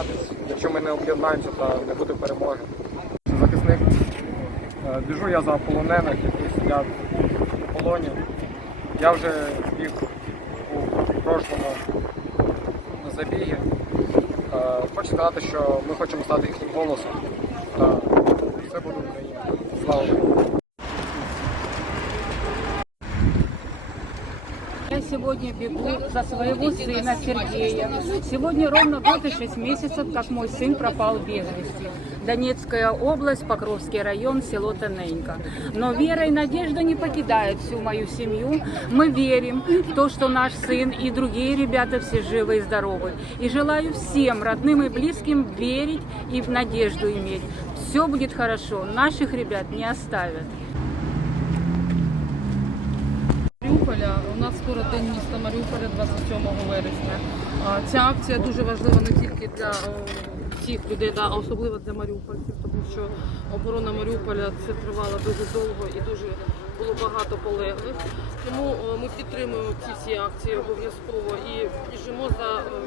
об'єднатися. Якщо ми не об'єднаємося, то не буде перемоги. Захисник. Е, Біжу я за полонених, які сидять в полоні. Я вже біг у прошлому на забіги. Е, Хочу сказати, що ми хочемо стати їхнім голосом. Та все буде Україна. Слава Україні! Я сегодня бегу за своего сына Сергея. Сегодня ровно год и шесть месяцев, как мой сын пропал без вести. Донецкая область, Покровский район, село Тоненько. Но вера и надежда не покидают всю мою семью. Мы верим в то, что наш сын и другие ребята все живы и здоровы. И желаю всем родным и близким верить и в надежду иметь. Все будет хорошо. Наших ребят не оставят. Нас скоро день міста Маріуполя 27 вересня. Ця акція дуже важлива не тільки для е, всіх людей, а особливо для маріупольців, тому що оборона Маріуполя це тривала дуже довго і дуже було багато полеглих. Тому е, ми підтримуємо ці всі акції обов'язково і біжимо за е,